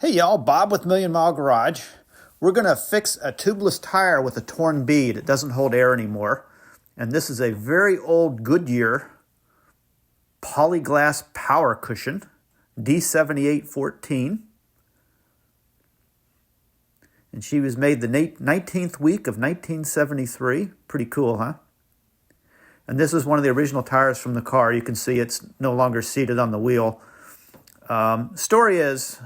Hey y'all, Bob with Million Mile Garage. We're going to fix a tubeless tire with a torn bead. It doesn't hold air anymore. And this is a very old Goodyear polyglass power cushion, D7814. And she was made the 19th week of 1973. Pretty cool, huh? And this is one of the original tires from the car. You can see it's no longer seated on the wheel. Story is,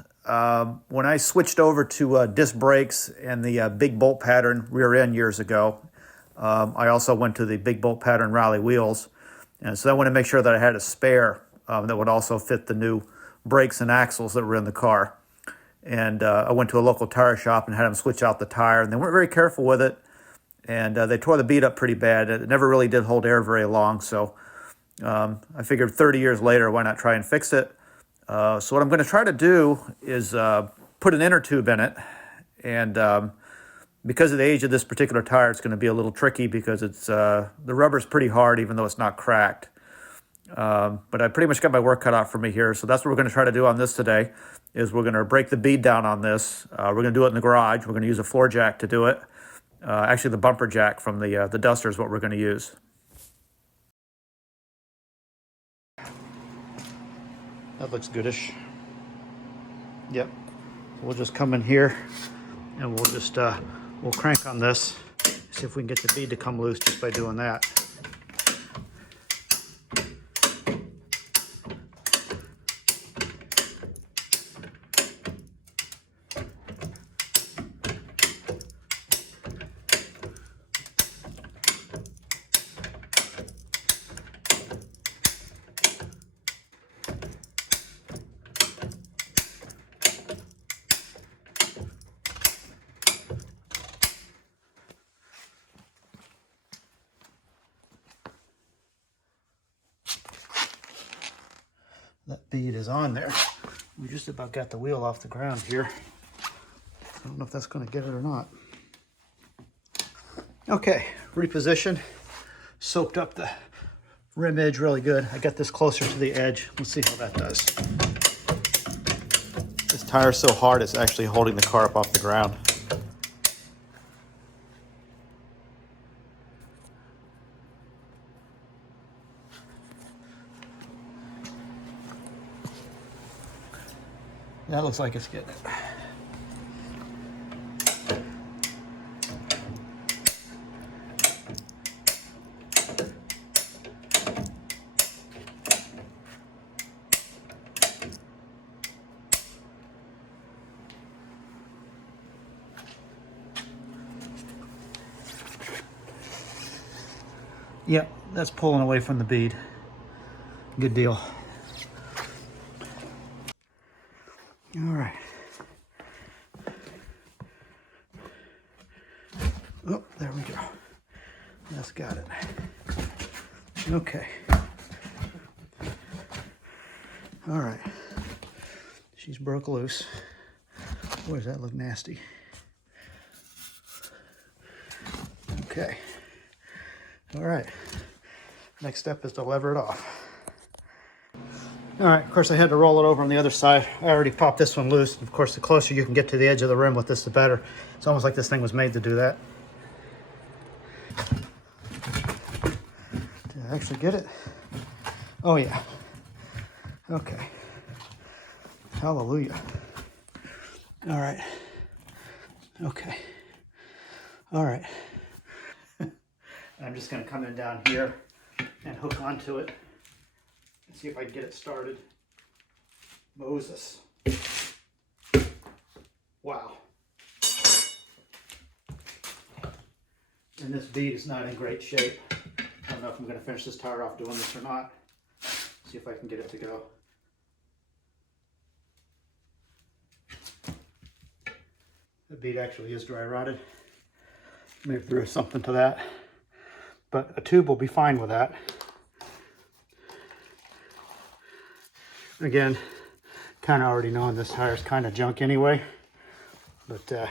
when I switched over to disc brakes and the big bolt pattern rear end years ago, I also went to the big bolt pattern rally wheels. And so I wanted to make sure that I had a spare that would also fit the new brakes and axles that were in the car. And I went to a local tire shop and had them switch out the tire. And they weren't very careful with it. And they tore the bead up pretty bad. It never really did hold air very long. So I figured 30 years later, why not try and fix it? So what I'm going to try to do is put an inner tube in it. And because of the age of this particular tire, it's going to be a little tricky because it's the rubber's pretty hard, even though it's not cracked. But I pretty much got my work cut out for me here. So that's what we're going to try to do on this today, is we're going to break the bead down on this. We're going to do it in the garage. We're going to use a floor jack to do it. Actually, the bumper jack from the Duster is what we're going to use. That looks goodish. Yep. So we'll just come in here and we'll just we'll crank on this. See if we can get the bead to come loose just by doing that. That bead is on there. We just about got the wheel off the ground here. I don't know if that's going to get it or not. Okay, reposition. Soaked up the rim edge really good. I got this closer to the edge. Let's see how that does. This tire's so hard it's actually holding the car up off the ground. That looks like it's getting it. Yep, that's pulling away from the bead. Good deal. All right. Oh, there we go. That's got it. Okay. All right. She's broke loose. Boy, does that look nasty. Okay. All right. Next step is to lever it off. All right, of course I had to roll it over on the other side. I already popped this one loose. Of course, the closer you can get to the edge of the rim with this, the better. It's almost like this thing was made to do that. Did I actually get it? Oh yeah. Okay. Hallelujah. All right. Okay. All right. I'm just going to come in down here and hook onto it. See if I can get it started. Moses. Wow. And this bead is not in great shape. I don't know if I'm going to finish this tire off doing this or not. See if I can get it to go. The bead actually is dry rotted. Maybe there is something to that. But a tube will be fine with that. Again, kind of already knowing this tire is kind of junk anyway, but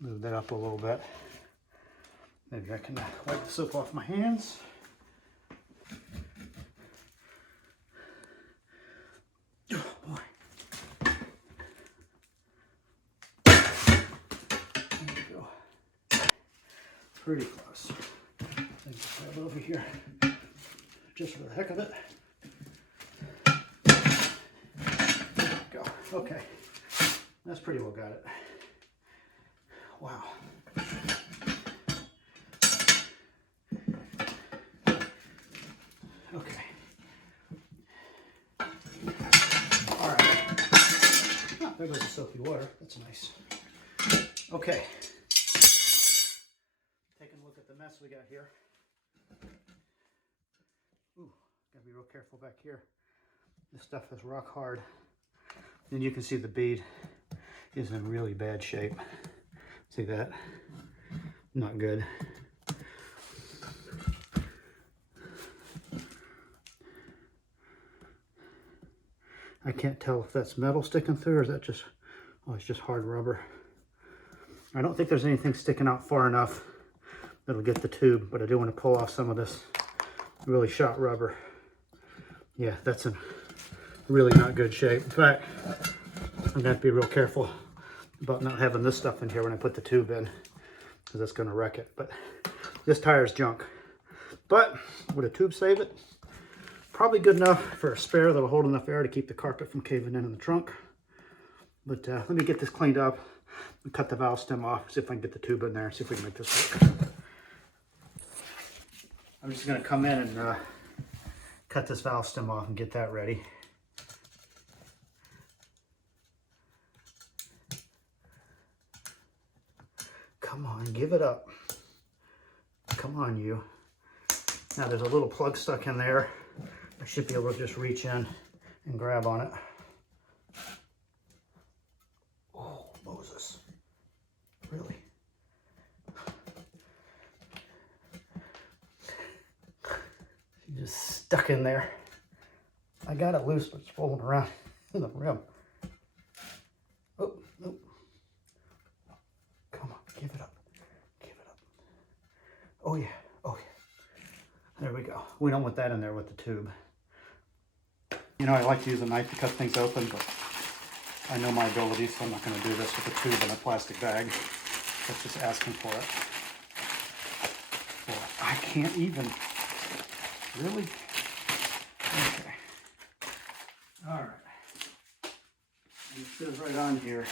move that up a little bit. Maybe I can wipe the soap off my hands. Pretty close. Let's put it over here just for the heck of it. There we go. Okay. That's pretty well got it. Wow. Okay. All right. Oh, there goes the soapy water. That's nice. Okay. Taking a look at the mess we got here. Ooh, gotta be real careful back here. This stuff is rock hard. And you can see the bead is in really bad shape. See that? Not good. I can't tell if that's metal sticking through or is that just, oh, it's just hard rubber. I don't think there's anything sticking out far enough that'll get the tube, but I do want to pull off some of this really shot rubber. Yeah, that's in really not good shape. In fact, I'm going to have to be real careful about not having this stuff in here when I put the tube in, because that's going to wreck it. But this tire's junk. But would a tube save it? Probably good enough for a spare that'll hold enough air to keep the carpet from caving in the trunk. But let me get this cleaned up and cut the valve stem off, see if I can get the tube in there, see if we can make this work. I'm just going to come in and cut this valve stem off and get that ready. Come on, give it up. Come on, you. Now there's a little plug stuck in there. I should be able to just reach in and grab on it. Oh, Moses. Really? She just stuck in there. I got it loose, but it's rolling around in the rim. Oh, nope. Come on, give it up. Give it up. Oh, yeah. Oh, yeah. There we go. We don't want that in there with the tube. You know, I like to use a knife to cut things open, but I know my abilities, so I'm not going to do this with a tube in a plastic bag. That's just asking for it. Boy, I can't even. Really? Okay. All right. And it says right on here,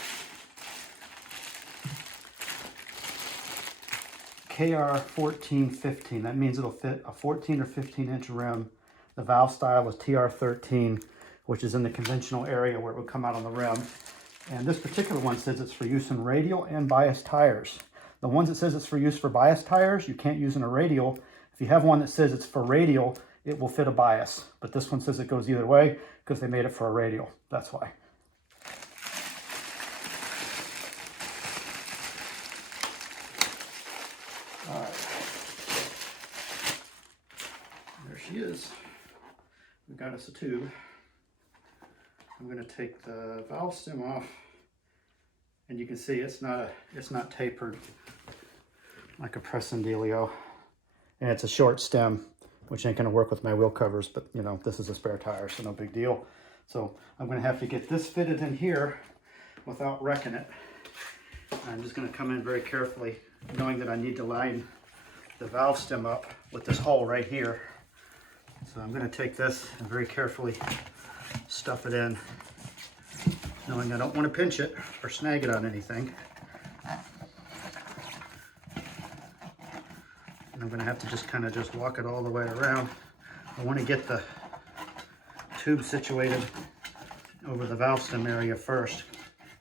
KR 1415. That means it'll fit a 14 or 15 inch rim. The valve style is TR 13, which is in the conventional area where it would come out on the rim. And this particular one says it's for use in radial and bias tires. The ones that says it's for use for bias tires, you can't use in a radial. If you have one that says it's for radial, it will fit a bias. But this one says it goes either way because they made it for a radial. That's why. All right. There she is. We got us a tube. I'm going to take the valve stem off, and you can see it's not tapered like a pressing dealio, and it's a short stem, which ain't going to work with my wheel covers. But you know, this is a spare tire, so no big deal. So I'm going to have to get this fitted in here without wrecking it. I'm just going to come in very carefully, knowing that I need to line the valve stem up with this hole right here. So I'm going to take this and very carefully stuff it in, knowing I don't want to pinch it or snag it on anything. And I'm going to have to just kind of just walk it all the way around. I want to get the tube situated over the valve stem area first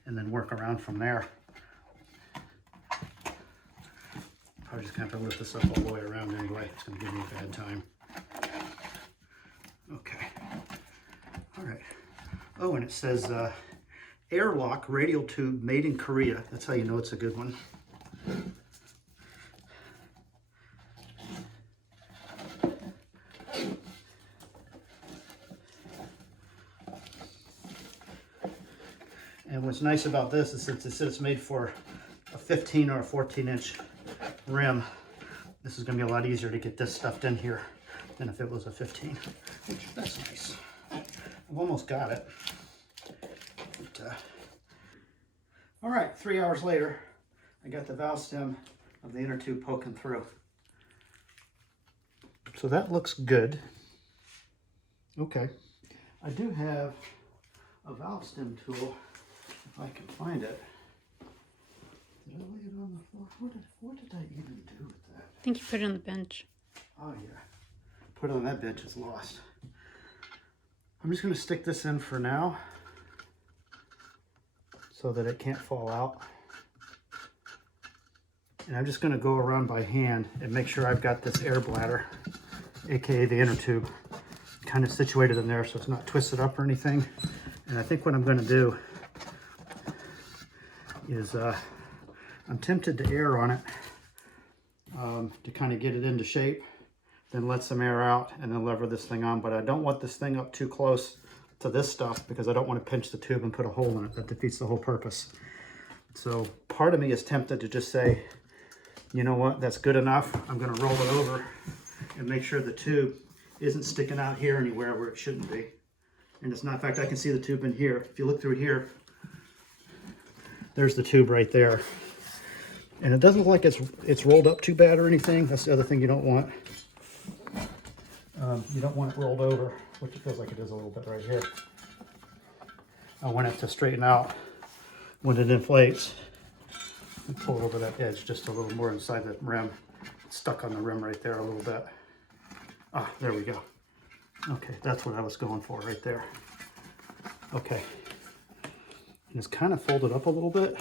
and then work around from there. Probably just going to have to lift this up all the way around anyway. It's going to give me a bad time. Okay. All right. Oh, and it says airlock radial tube made in Korea. That's how you know it's a good one. And what's nice about this is since it says it's made for a 15 or a 14 inch rim, this is going to be a lot easier to get this stuffed in here than if it was a 15, which that's nice. I've almost got it. But, all right, 3 hours later, I got the valve stem of the inner tube poking through. So that looks good. Okay. I do have a valve stem tool, if I can find it. Did I lay it on the floor? What did I even do with that? I think you put it on the bench. Oh yeah. Put it on that bench, it's lost. I'm just going to stick this in for now so that it can't fall out. And I'm just going to go around by hand and make sure I've got this air bladder, aka the inner tube, kind of situated in there so it's not twisted up or anything. And I think what I'm going to do is I'm tempted to air on it to kind of get it into shape, then let some air out and then lever this thing on. But I don't want this thing up too close to this stuff because I don't want to pinch the tube and put a hole in it. That defeats the whole purpose. So part of me is tempted to just say, you know what, that's good enough. I'm going to roll it over and make sure the tube isn't sticking out here anywhere where it shouldn't be. And it's not, in fact, I can see the tube in here. If you look through here, there's the tube right there. And it doesn't look like it's rolled up too bad or anything. That's the other thing you don't want. You don't want it rolled over, which it feels like it is a little bit right here. I want it to straighten out when it inflates. And pull it over that edge just a little more inside the rim. It's stuck on the rim right there a little bit. Ah, there we go. Okay, that's what I was going for right there. Okay. And it's kind of folded up a little bit.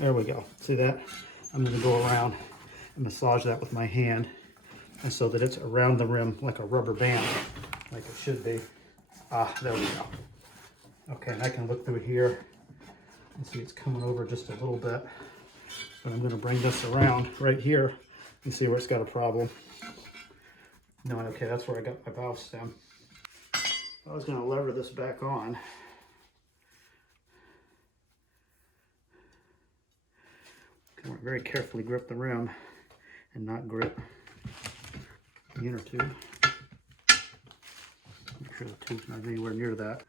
There we go. See that? I'm going to go around and massage that with my hand, and so that it's around the rim like a rubber band, like it should be. Ah, there we go. Okay, and I can look through here and see it's coming over just a little bit. But I'm going to bring this around right here and see where it's got a problem. No, okay, that's where I got my valve stem. I was going to lever this back on. I want to very carefully grip the rim and not grip the inner tube. Make sure the tube's not anywhere near that.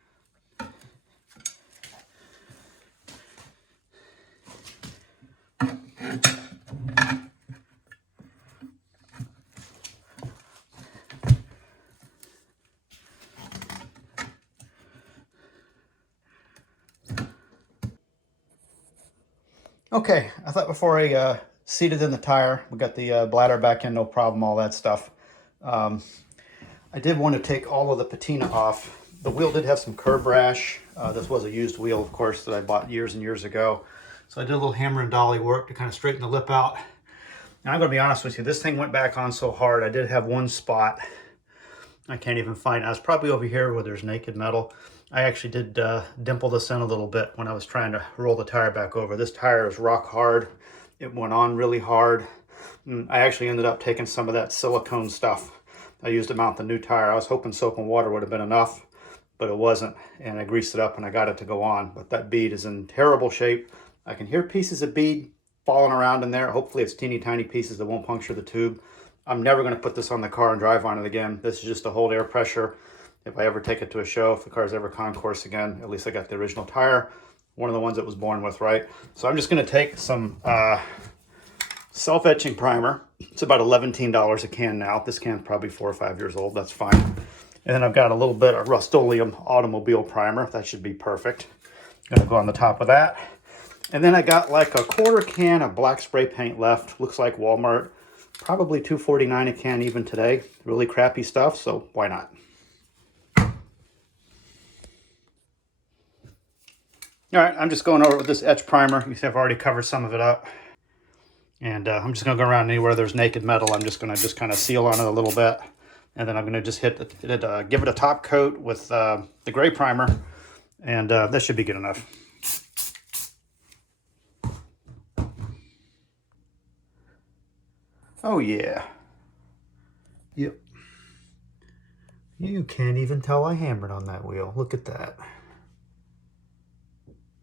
Okay, I thought before I seated in the tire, we got the bladder back in, no problem, all that stuff. I did want to take all of the patina off. The wheel did have some curb rash. This was a used wheel, of course, that I bought years and years ago. So I did a little hammer and dolly work to kind of straighten the lip out. Now I'm going to be honest with you, this thing went back on so hard. I did have one spot. I can't even find it. I was probably over here where there's naked metal. I actually did dimple this in a little bit when I was trying to roll the tire back over. This tire is rock hard. It went on really hard. And I actually ended up taking some of that silicone stuff I used to mount the new tire. I was hoping soap and water would have been enough, but it wasn't. And I greased it up and I got it to go on. But that bead is in terrible shape. I can hear pieces of bead falling around in there. Hopefully it's teeny tiny pieces that won't puncture the tube. I'm never going to put this on the car and drive on it again. This is just to hold air pressure. If I ever take it to a show, if the car's ever concourse again, at least I got the original tire. One of the ones it was born with, right? So I'm just going to take some self-etching primer. It's about $11 a can now. This can's probably 4 or 5 years old. That's fine. And then I've got a little bit of Rust-Oleum automobile primer. That should be perfect. Going to go on the top of that. And then I got like a 1/4 can of black spray paint left. Looks like Walmart. Probably $2.49 a can even today. Really crappy stuff, so why not? All right, I'm just going over with this etch primer. You see I've already covered some of it up. And I'm just going to go around anywhere there's naked metal. I'm just going to kind of seal on it a little bit. And then I'm going to just give it a top coat with the gray primer. And that should be good enough. Oh, yeah. Yep. You can't even tell I hammered on that wheel. Look at that.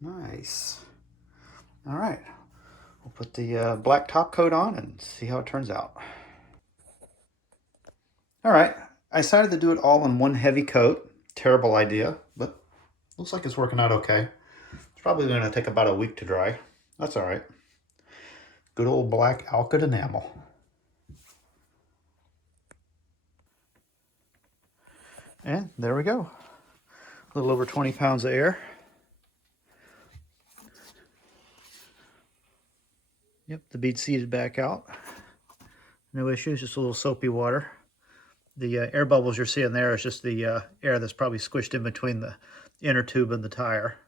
Nice. All right. We'll put the black top coat on and see how it turns out. All right. I decided to do it all in one heavy coat. Terrible idea, but looks like it's working out okay. It's probably going to take about a week to dry. That's all right. Good old black Alcyd enamel. And there we go. A little over 20 pounds of air. Yep, the bead seated back out. No issues, just a little soapy water. The air bubbles you're seeing there is just the air that's probably squished in between the inner tube and the tire.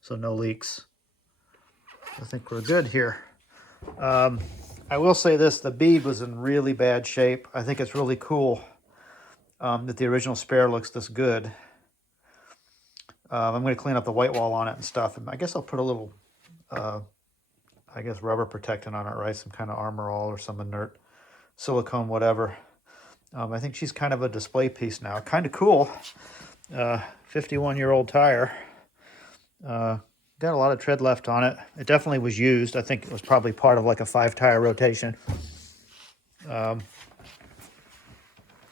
So no leaks. I think we're good here. I will say this, the bead was in really bad shape. I think it's really cool that the original spare looks this good. I'm going to clean up the white wall on it and stuff. And I guess I'll put a little, rubber protectant on it, right? Some kind of Armor All or some inert silicone, whatever. I think she's kind of a display piece now. Kind of cool. 51-year-old tire. Got a lot of tread left on it. It definitely was used. I think it was probably part of like a 5-tire rotation.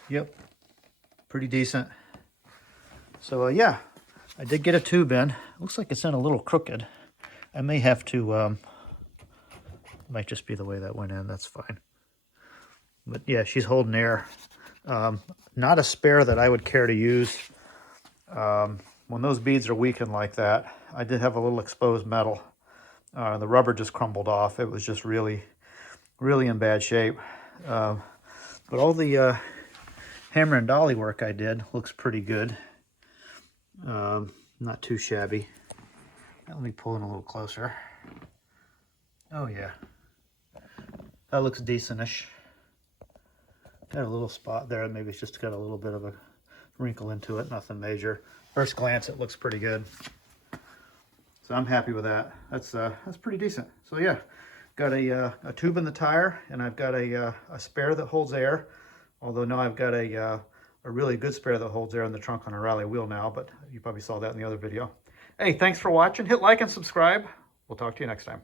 Yep. Pretty decent. So yeah, I did get a tube in. Looks like it's in a little crooked. I may have to, might just be the way that went in. That's fine. But yeah, she's holding air. Not a spare that I would care to use. When those beads are weakened like that, I did have a little exposed metal. The rubber just crumbled off. It was just really, really in bad shape. But all the hammer and dolly work I did looks pretty good. Not too shabby. Let me pull in a little closer. Oh yeah, that looks decentish. Got a little spot there. Maybe it's just got a little bit of a wrinkle into it. Nothing major. First glance, it looks pretty good. So I'm happy with that. That's pretty decent. So yeah, got a tube in the tire, and I've got a spare that holds air. Although now I've got a really good spare that holds air in the trunk on a rally wheel now, but you probably saw that in the other video. Hey, thanks for watching. Hit like and subscribe. We'll talk to you next time.